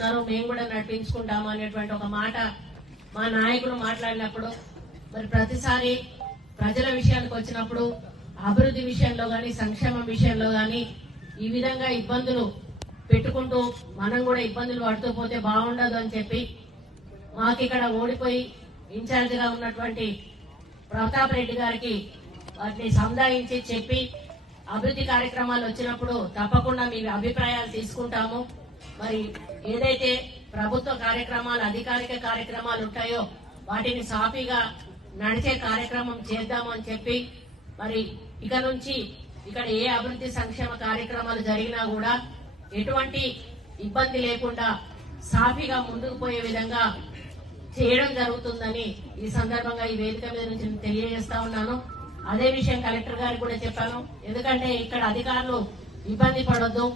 మేము కూడా నడిపించుకుంటాము అనేటువంటి ఒక మాట మా నాయకులు మాట్లాడినప్పుడు మరి ప్రతిసారి ప్రజల విషయానికి వచ్చినప్పుడు అభివృద్ధి విషయంలో గాని సంక్షేమం విషయంలో గాని ఈ విధంగా ఇబ్బందులు పెట్టుకుంటూ మనం కూడా ఇబ్బందులు పడుతూ పోతే బాగుండదు అని చెప్పి మాకు ఇక్కడ ఓడిపోయి ఇన్ఛార్జ్ గా ఉన్నటువంటి ప్రతాప్ రెడ్డి గారికి వాటిని సంధాయించి చెప్పి అభివృద్ధి కార్యక్రమాలు వచ్చినప్పుడు తప్పకుండా మీ అభిప్రాయాలు తీసుకుంటాము. మరి ఏదైతే ప్రభుత్వ కార్యక్రమాలు అధికారిక కార్యక్రమాలు ఉంటాయో వాటిని సాఫీగా నడిచే కార్యక్రమం చేద్దాము అని చెప్పి మరి ఇక నుంచి ఇక్కడ ఏ అభివృద్ధి సంక్షేమ కార్యక్రమాలు జరిగినా కూడా ఎటువంటి ఇబ్బంది లేకుండా సాఫీగా ముందుకు పోయే విధంగా చేయడం జరుగుతుందని ఈ సందర్భంగా ఈ వేదిక మీద నుంచి తెలియజేస్తా ఉన్నాను. అదే విషయం కలెక్టర్ గారికి కూడా చెప్పాను. ఎందుకంటే ఇక్కడ అధికారులు ఇబ్బంది పడొద్దు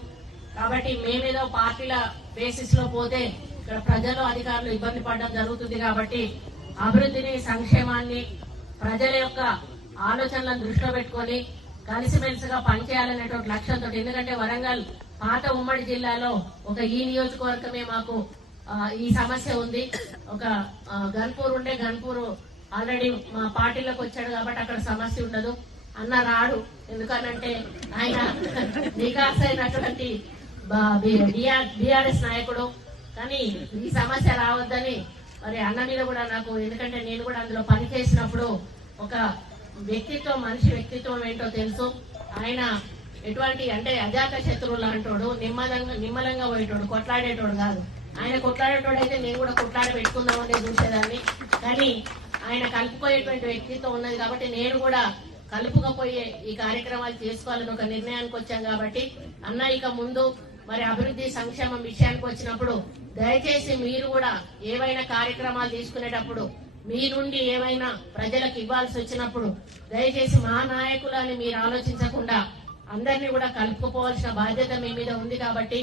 కాబట్టి మేమేదో పార్టీల బేసిస్ లో పోతే ఇక్కడ ప్రజలు అధికారులు ఇబ్బంది పడడం జరుగుతుంది కాబట్టి అభివృద్ధిని సంక్షేమాన్ని ప్రజల యొక్క ఆలోచనలను దృష్టిలో పెట్టుకుని కలిసిమెలిసిగా పనిచేయాలనేటువంటి లక్ష్యంతో, ఎందుకంటే వరంగల్ పాత ఉమ్మడి జిల్లాలో ఒక ఈ నియోజకవర్గమే మాకు ఈ సమస్య ఉంది. ఒక గన్పూర్ ఉండే గన్పూర్ ఆల్రెడీ మా పార్టీలోకి వచ్చాడు కాబట్టి అక్కడ సమస్య ఉండదు. అన్న రాడు, ఎందుకనంటే ఆయన నికాస్ అయినటువంటి బీఆర్ఎస్ నాయకుడు. కానీ ఈ సమస్య రావద్దని మరి అన్న మీద కూడా నాకు, ఎందుకంటే నేను కూడా అందులో పని చేసినప్పుడు ఒక వ్యక్తిత్వం, మనిషి వ్యక్తిత్వం ఏంటో తెలుసు. ఆయన ఎటువంటి అంటే అజాత శత్రువు లాంటోడు, నిమ్మలంగా పోయేటోడు, కొట్లాడేటోడు కాదు. ఆయన కొట్లాడేటోడు అయితే నేను కూడా కొట్లాడ పెట్టుకుందామని చూసేదాన్ని. కానీ ఆయన కలుపుకోయేటువంటి వ్యక్తిత్వం ఉన్నది కాబట్టి నేను కూడా కలుపుకపోయే ఈ కార్యక్రమాలు చేసుకోవాలని ఒక నిర్ణయానికి వచ్చాం. కాబట్టి అన్న ఇక ముందు మరి అభివృద్ధి సంక్షేమం విషయానికి వచ్చినప్పుడు దయచేసి మీరు కూడా ఏవైనా కార్యక్రమాలు తీసుకునేటప్పుడు మీ నుండి ఏమైనా ప్రజలకు ఇవ్వాల్సి వచ్చినప్పుడు దయచేసి మా నాయకులని మీరు ఆలోచించకుండా అందరినీ కూడా కలుపుకోవాల్సిన బాధ్యత మీ మీద ఉంది. కాబట్టి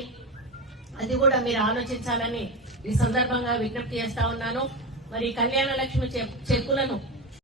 అది కూడా మీరు ఆలోచించాలని ఈ సందర్భంగా విజ్ఞప్తి చేస్తా ఉన్నాను. మరి కళ్యాణ లక్ష్మి చెక్కులను